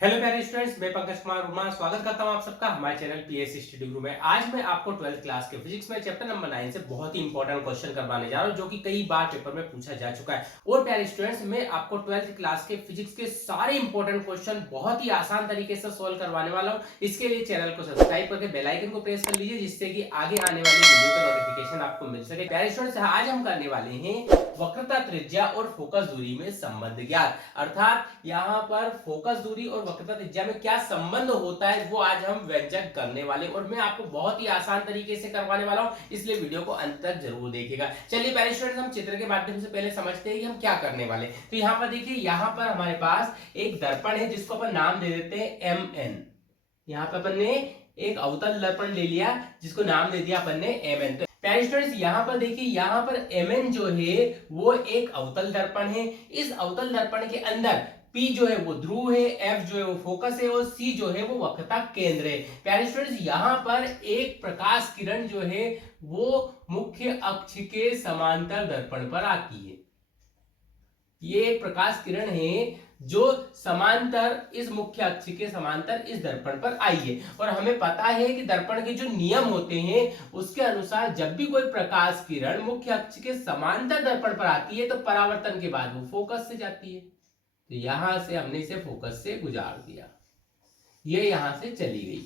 Hello प्यारे students, मैं पंकज कुमार वर्मा स्वागत करता हूं आप सबका हमारे चैनल पीएस स्टडी गुरु में। आज मैं आपको 12th क्लास के फिजिक्स में चैप्टर नंबर 9 से बहुत ही इंपॉर्टेंट क्वेश्चन करवाने जा रहा हूं, जो कि कई बार पेपर में पूछा जा चुका है। और प्यारे स्टूडेंट्स, मैं आपको 12th क्लास के फिजिक्स के सारे इंपॉर्टेंट क्वेश्चन बहुत ही आसान तरीके से सोल्व करवाने वाला हूँ। इसके लिए चैनल को सब्सक्राइब करके बेल आइकन को प्रेस कर लीजिए, जिससे कि आगे आने वाली वीडियो का नोटिफिकेशन आपको मिल सके। प्यारे स्टूडेंट्स, आज हम करने वाले हैं वक्रता, त्रिज्या और फोकस दूरी में संबंध ज्ञात। अर्थात यहाँ पर फोकस दूरी और वक्रता त्रिज्या में क्या संबंध होता है वो आज हम व्यंजक करने वाले, और मैं आपको बहुत ही आसान तरीके से करवाने वाला हूं, इसलिए वीडियो को अंत तक जरूर देखिएगा। चलिए पहले स्टूडेंट्स, हम चित्र के माध्यम से पहले समझते हैं कि हम क्या करने वाले। तो यहाँ पर देखिए, यहाँ पर हमारे पास एक दर्पण है जिसको अपन नाम दे देते हैं MN। यहाँ पर अपन ने एक अवतल दर्पण ले लिया जिसको नाम दे दिया अपन ने MN। प्यारे स्टूडेंट्स, यहाँ पर देखिए, यहाँ पर Mn जो है वो एक अवतल दर्पण है। इस अवतल दर्पण के अंदर P जो है वो ध्रुव है, F जो है वो फोकस है और C जो है वो वक्रता केंद्र है। प्यारे स्टूडेंट्स, यहाँ पर एक प्रकाश किरण जो है वो मुख्य अक्ष के समांतर दर्पण पर आती है। ये एक प्रकाश किरण है जो समांतर, इस मुख्य अक्ष के समांतर इस दर्पण पर आई है। और हमें पता है कि दर्पण के जो नियम होते हैं उसके अनुसार जब भी कोई प्रकाश किरण मुख्य अक्ष के समांतर दर्पण पर आती है तो परावर्तन के बाद वो फोकस से जाती है। तो यहां से हमने इसे फोकस से गुजार दिया, ये यहां से चली गई।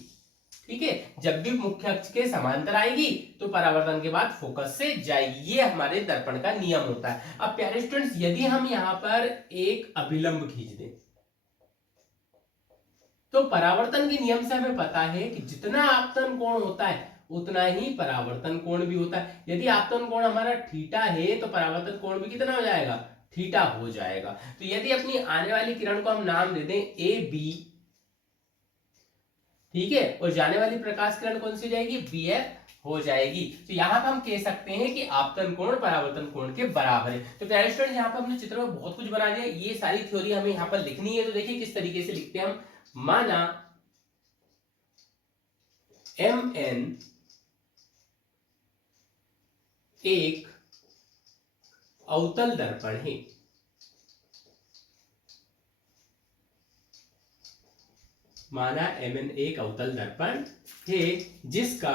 ठीक है, जब भी मुख्य अक्ष के समांतर आएगी तो परावर्तन के बाद फोकस से जाएगी। ये हमारे दर्पण का नियम होता है। अब प्यारे स्टूडेंट्स, यदि हम यहां पर एक अभिलंब खींच दें तो परावर्तन के नियम से हमें पता है कि जितना आपतन कोण होता है उतना ही परावर्तन कोण भी होता है। यदि आपतन कोण हमारा थीटा है तो परावर्तन कोण भी कितना हो जाएगा, थीटा हो जाएगा। तो यदि अपनी आने वाली किरण को हम नाम दे दें ए बी, ठीक है, और जाने वाली प्रकाश किरण कौन सी हो जाएगी, BF हो जाएगी। तो यहां पर हम कह सकते हैं कि आपतन कोण परावर्तन कोण के बराबर है। तो प्यारे स्टूडेंट, यहाँ पर हमने चित्र में बहुत कुछ बना दिया, ये सारी थ्योरी हमें यहाँ पर लिखनी है। तो देखिए किस तरीके से लिखते हैं हम। माना MN एक अवतल दर्पण है। माना MN एक अवतल दर्पण है जिसका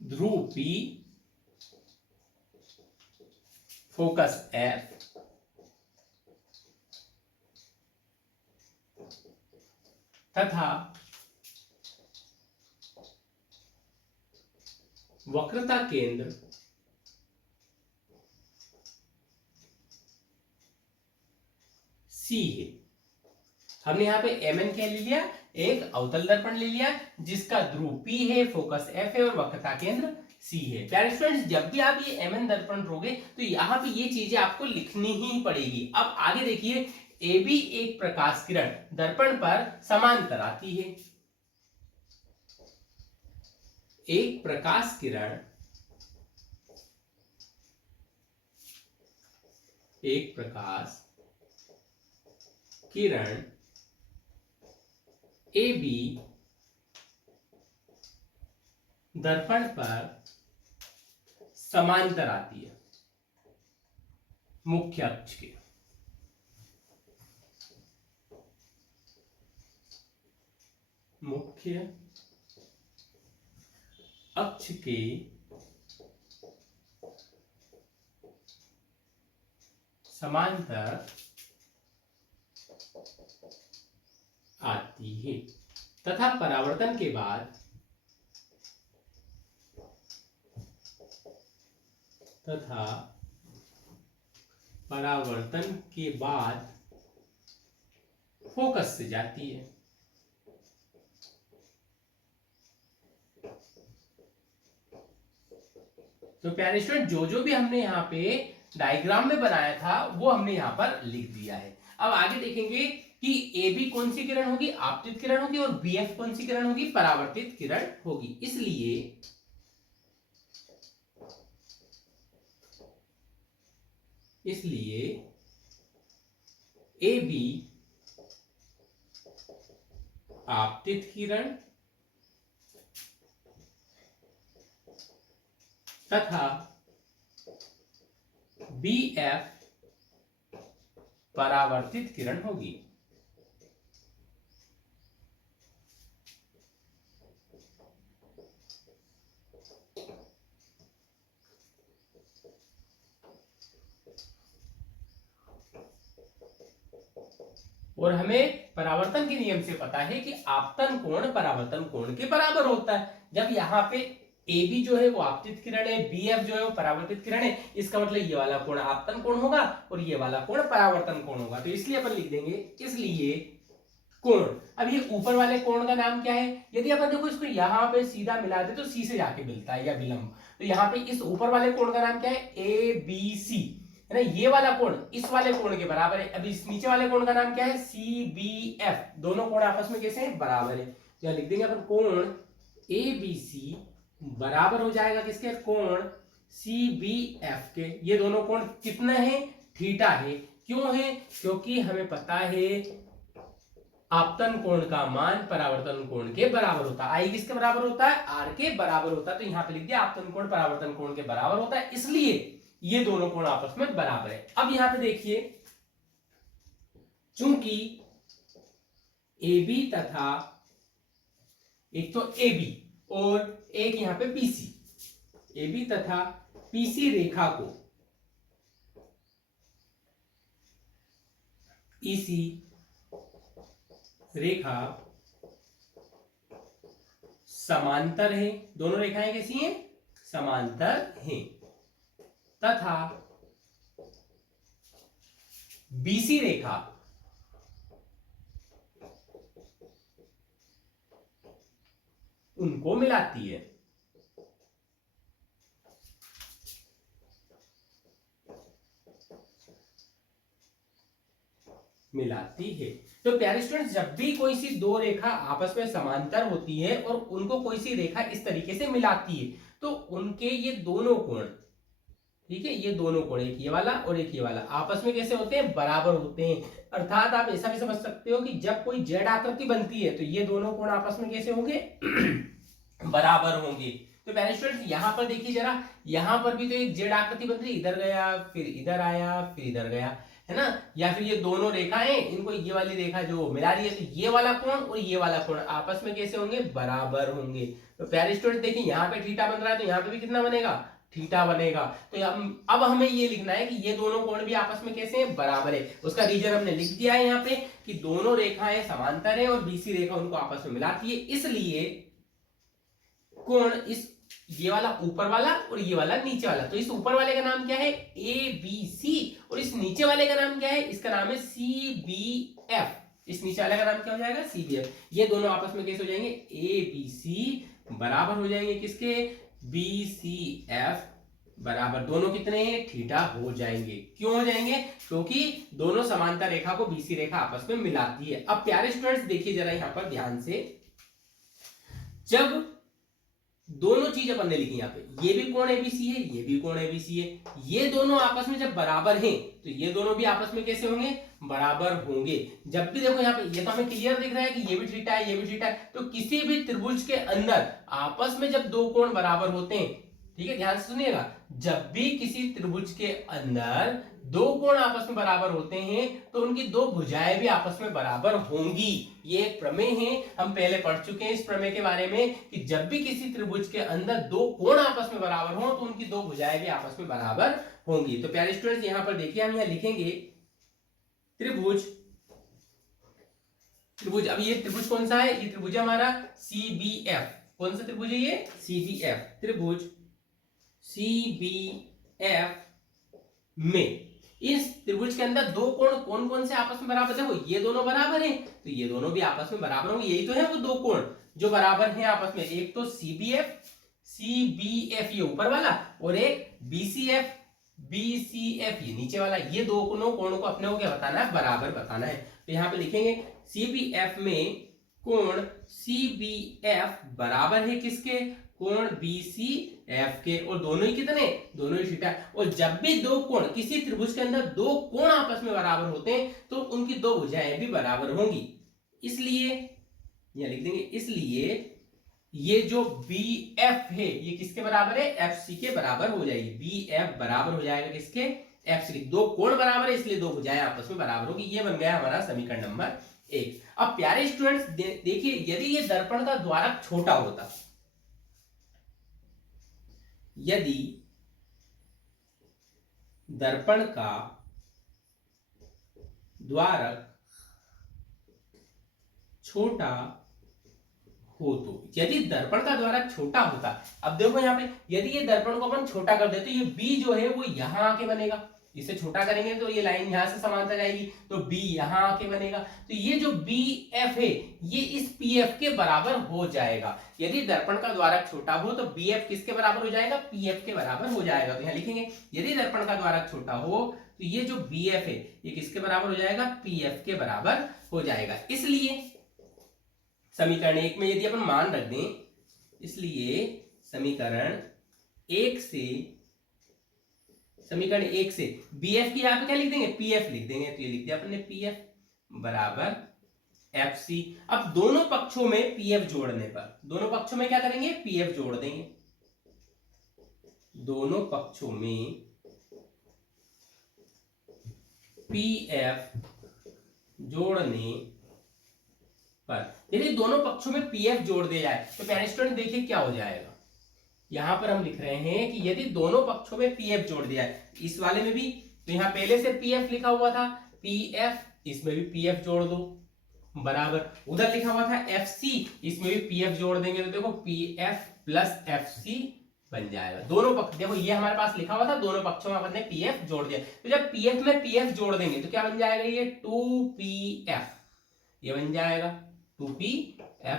ध्रुव P, फोकस F तथा वक्रता केंद्र C है। हमने यहाँ पे MN क्या ले लिया, एक अवतल दर्पण ले लिया जिसका ध्रुव P है, फोकस F है और वक्रता केंद्र C है। प्यारे स्टूडेंट्स, जब भी आप ये MN दर्पण लोगे तो यहाँ पे ये चीजें आपको लिखनी ही पड़ेगी। अब आगे देखिए, AB एक प्रकाश किरण दर्पण पर समांतर आती है। एक प्रकाश किरण AB दर्पण पर समांतर आती है मुख्य अक्ष के। मुख्य अक्ष के समांतर आती है तथा परावर्तन के बाद फोकस से जाती है। तो प्यारे स्टूडेंट, जो जो भी हमने यहाँ पे डायग्राम में बनाया था वो हमने यहाँ पर लिख दिया है। अब आगे देखेंगे कि AB कौन सी किरण होगी, आपतित किरण होगी, और BF कौन सी किरण होगी, परावर्तित किरण होगी। इसलिए AB आपतित किरण तथा बी एफ परावर्तित किरण होगी। और हमें परावर्तन के नियम से पता है कि आपतन कोण परावर्तन कोण के बराबर होता है। जब यहाँ पे ए बी जो है वो आपतित किरण है, बी एफ जो है वो परावर्तित किरण है, इसका मतलब ये वाला कोण आपतन कोण होगा और ये वाला कोण परावर्तन कोण होगा। तो इसलिए अपन लिख देंगे इसलिए कोण। अब ये ऊपर वाले कोण का नाम क्या है? यदि अपन देखो इसको यहाँ पे सीधा मिला दे तो सी से जाके मिलता है या विलंब। तो यहाँ पे इस ऊपर वाले कोण का नाम क्या है? ए बी सी, है ना। ये वाला कोण इस वाले कोण के बराबर है। अभी इस नीचे वाले कोण का नाम क्या है? C B F. दोनों कोण आपस में कैसे हैं? बराबर है। तो यहाँ लिख देंगे अपन कोण ए बी सी बराबर हो जाएगा किसके? कोण सी बी एफ के। ये दोनों कोण कितना है? थीटा है। क्यों है? क्योंकि हमें पता है आपतन कोण का मान परावर्तन कोण के बराबर होता है। आई किसके बराबर होता है? आर के बराबर होता है। तो यहाँ पे लिख दिया आपतन कोण परावर्तन कोण के बराबर होता है, इसलिए ये दोनों कोण आपस में बराबर है। अब यहां पे देखिए, चूंकि ए बी तथा एक तो ए बी और एक यहां पे पीसी, ए बी तथा पीसी रेखा को इसी रेखा समांतर है। दोनों रेखाएं कैसी हैं? समांतर हैं। तथा बीसी रेखा उनको मिलाती है। मिलाती है। तो प्यारे स्टूडेंट्स, जब भी कोई सी दो रेखा आपस में समांतर होती है और उनको कोई सी रेखा इस तरीके से मिलाती है, तो उनके ये दोनों कोण, ठीक है, ये दोनों कोण, एक ये वाला और एक ये वाला, आपस में कैसे होते हैं? बराबर होते हैं। अर्थात आप ऐसा भी समझ सकते हो कि जब कोई जेड आकृति बनती है तो ये दोनों कोण आपस में कैसे होंगे? बराबर होंगे। तो प्यारे स्टूडेंट्स, यहां पर देखिए जरा, यहां पर भी तो एक जेड आकृति बन रही, इधर गया फिर इधर आया फिर इधर गया, है ना। या फिर ये दोनों रेखाएं, इनको ये वाली रेखा जो मिला रही है, तो ये वाला कोण और ये वाला कोण आपस में कैसे होंगे? बराबर होंगे। तो प्यारे स्टूडेंट देखिए, यहाँ पे थीटा बन रहा है तो यहाँ पे भी कितना बनेगा? थीटा बनेगा। तो अब हमें ये लिखना है कि ये दोनों कोण भी आपस में कैसे हैं? बराबर है। उसका रीजन हमने लिख दिया है यहाँ पे कि दोनों रेखाएं समांतर है और बीसी रेखा उनको आपस में मिलाती है, इसलिए कोण इस ये वाला ऊपर वाला और ये वाला नीचे वाला, तो इस ऊपर वाले का नाम क्या है? ए बी सी, और इस नीचे वाले का नाम क्या है? इसका नाम है सी बी एफ। इस नीचे वाले का नाम क्या हो जाएगा? C B F. ये दोनों आपस में कैसे हो जाएंगे? ए बी सी बराबर हो जाएंगे किसके? बी सी एफ बराबर, दोनों कितने हैं? थीटा हो जाएंगे। क्यों हो जाएंगे? क्योंकि दोनों समांतर रेखा को बीसी रेखा आपस में मिलाती है। अब प्यारे स्टूडेंट्स देखिए जरा यहां पर ध्यान से, जब दोनों चीज अपन ने लिखी यहाँ पे, ये भी कोण एबीसी है, ये भी कोण एबीसी है, ये दोनों आपस में जब बराबर हैं तो ये दोनों भी आपस में कैसे होंगे? बराबर होंगे। जब भी देखो यहाँ पे, ये तो हमें क्लियर दिख रहा है कि ये भी थीटा है, ये भी थीटा है, तो किसी भी त्रिभुज के अंदर आपस में जब दो कोण बराबर होते हैं, ठीक है, ध्यान से सुनिएगा, जब भी किसी त्रिभुज के अंदर दो कोण आपस में बराबर होते हैं तो उनकी दो भुजाएं भी आपस में बराबर होंगी। ये एक प्रमेय है, हम पहले पढ़ चुके हैं इस प्रमेय के बारे में कि जब भी किसी त्रिभुज के अंदर दो कोण आपस में बराबर हो तो उनकी दो भुजाएं भी आपस में बराबर होंगी। तो प्यारे स्टूडेंट्स, यहां पर देखिए, हम यहां लिखेंगे त्रिभुज। त्रिभुज, अब ये त्रिभुज कौन सा है? ये त्रिभुज हमारा सी बी एफ। कौन सा त्रिभुज है ये? C B F. त्रिभुज सी बी एफ में इस त्रिभुज के अंदर दो कोण कौन कौन से आपस में बराबर? देखो ये दोनों बराबर हैं तो ये दोनों भी आपस में बराबर होंगे। यही तो है वो दो कोण जो बराबर हैं आपस में, एक तो CBF ये ऊपर वाला और एक BCF ये नीचे वाला। ये दोनों कोणों को अपने को क्या बताना है? बराबर बताना है। तो यहाँ पे लिखेंगे CBF में कोण CBF बराबर है किसके? कोण BCF के, और दोनों ही कितने? दोनों ही थीटा। और जब भी दो कोण, किसी त्रिभुज के अंदर दो कोण आपस में बराबर होते हैं तो उनकी दो भुजाएं भी बराबर होंगी। इसलिए यह लिख देंगे, इसलिए ये जो बी एफ है ये किसके बराबर है, एफ सी के बराबर हो जाएगी। बी एफ बराबर हो जाएगा किसके, एफ सी के। दो कोण बराबर है इसलिए दो भुजाएं आपस में बराबर होगी। ये बन गया हमारा समीकरण नंबर 1। अब प्यारे स्टूडेंट्स देखिए, यदि ये दर्पण का द्वारक छोटा होता, यदि दर्पण का द्वारक छोटा हो, तो यदि दर्पण का द्वारक छोटा होता, अब देखो यहाँ पे यदि ये दर्पण को अपन छोटा कर देते, ये बी जो है वो यहां आके बनेगा। इसे छोटा करेंगे तो ये लाइन यहां से समांतर जाएगी, तो बी यहां आके बनेगा। तो ये जो बी एफ है ये इस पी एफ के बराबर हो जाएगा। यदि दर्पण का द्वारक छोटा हो तो बी एफ किसके बराबर हो जाएगा, पी एफ के बराबर हो जाएगा। तो यहाँ लिखेंगे यदि दर्पण का द्वारक छोटा हो तो ये जो बी एफ है ये किसके बराबर हो जाएगा, पी एफ के बराबर हो जाएगा। इसलिए समीकरण 1 में यदि अपन मान रख दें, इसलिए समीकरण 1 से बी एफ की यहां पे क्या लिख देंगे, पी एफ लिख देंगे। तो ये लिख दिया अपन ने पी एफ बराबर एफ सी। अब दोनों पक्षों में पी एफ जोड़ने पर, दोनों पक्षों में क्या करेंगे, पी एफ जोड़ देंगे। दोनों पक्षों में पी एफ जोड़ने पर, यदि दोनों पक्षों में पी एफ जोड़ दिया जाए तो प्यारे स्टूडेंट देखिए क्या हो जाएगा। यहां पर हम लिख रहे हैं कि यदि दोनों पक्षों में पी एफ जोड़ दिया है, इस वाले में भी, तो यहां पहले से पी एफ लिखा हुआ था, पी एफ, इसमें भी पी एफ जोड़ दो, बराबर उधर लिखा हुआ था एफ सी, इसमें भी पी एफ जोड़ देंगे तो देखो P F plus F C बन जाएगा। दोनों पक्ष देखो, ये हमारे पास लिखा हुआ था, दोनों पक्षों में अपन ने पी एफ जोड़ दिया। तो जब पी एफ में पी एफ जोड़ देंगे तो क्या बन जाएगा, ये 2pf, ये बन जाएगा 2pf।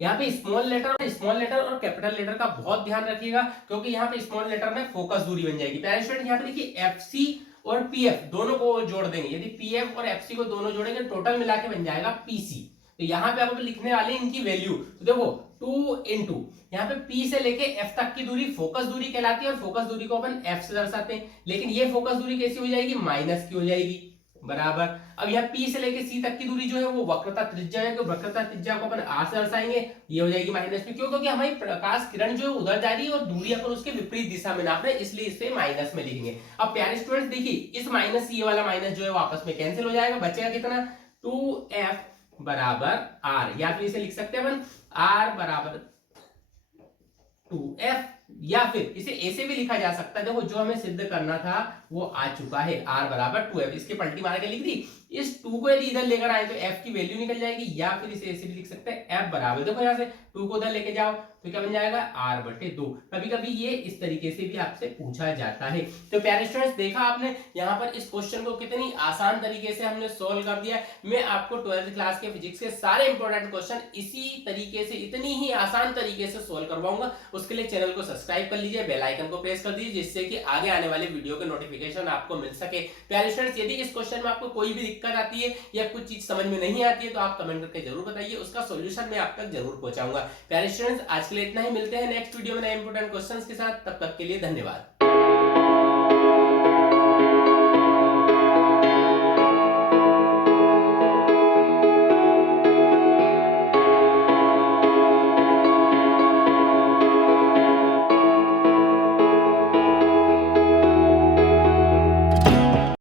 यहाँ पे स्मॉल लेटर और कैपिटल लेटर का बहुत ध्यान रखिएगा, क्योंकि यहाँ पे स्मॉल लेटर में फोकस दूरी बन जाएगी। पहले स्टूडेंट यहाँ पे देखिए FC और PF दोनों को जोड़ देंगे। यदि PF और FC को दोनों जोड़ेंगे टोटल मिला के बन जाएगा PC। तो यहाँ पे आप लिखने वाले इनकी वैल्यू, तो देखो 2 into यहाँ पे P से लेके F तक की दूरी फोकस दूरी कहलाती है, और फोकस दूरी को अपन F से दर्शाते हैं। लेकिन ये फोकस दूरी कैसी हो जाएगी, माइनस की हो जाएगी, बराबर। अब यहाँ P से लेके C तक की दूरी जो है वो वक्रता त्रिज्या है, तो वक्रता त्रिज्या को अपन R से दर्शाएंगे, ये हो जाएगी माइनस में। क्यों, क्योंकि हमारी प्रकाश किरण जो है उधर जा रही है और दूरी अपन उसके विपरीत दिशा में नाप रहे हैं, इसलिए इसे माइनस में लिखेंगे। अब प्यारे स्टूडेंट्स देखिए, इस माइनस ये वाला माइनस जो है वो आपस में कैंसिल हो जाएगा, बचेगा कितना, 2f बराबर r, या फिर इसे लिख सकते हैं अपन r बराबर 2f, या फिर इसे ऐसे भी लिखा जा सकता है। देखो जो हमें सिद्ध करना था वो आ चुका है, r बराबर 2f, इसके पलटी मार के लिख दी। इस 2 को यदि इधर लेकर आए तो f की वैल्यू निकल जाएगी, या फिर इसे ऐसे भी लिख सकते हैं f बराबर, देखो यहाँ से 2 को उधर लेके जाओ तो क्या बन जाएगा, r/2। कभी कभी ये इस तरीके से भी आपसे पूछा जाता है। तो प्यारे स्टूडेंट्स देखा आपने यहाँ पर इस क्वेश्चन को कितनी आसान तरीके से हमने सोल्व कर दिया। मैं आपको 12th क्लास के फिजिक्स के सारे इंपॉर्टेंट क्वेश्चन इसी तरीके से, इतनी ही आसान तरीके से सोल्व करवाऊंगा। उसके लिए चैनल को सब्सक्राइब कर लीजिए, बेल आइकन को प्रेस कर दीजिए, जिससे कि आगे आने वाले वीडियो के नोटिफिकेशन आपको मिल सके। प्यारे स्टूडेंट्स यदि इस क्वेश्चन में आपको कोई भी दिक्कत आती है या कुछ चीज समझ में नहीं आती है तो आप कमेंट करके जरूर बताइए, उसका सॉल्यूशन मैं आप तक जरूर पहुंचाऊंगा। प्यारे स्टूडेंट्स आज के लिए इतना ही, मिलते हैं नेक्स्ट वीडियो में नए इंपोर्टेंट क्वेश्चंस के साथ। तब तक के लिए धन्यवाद।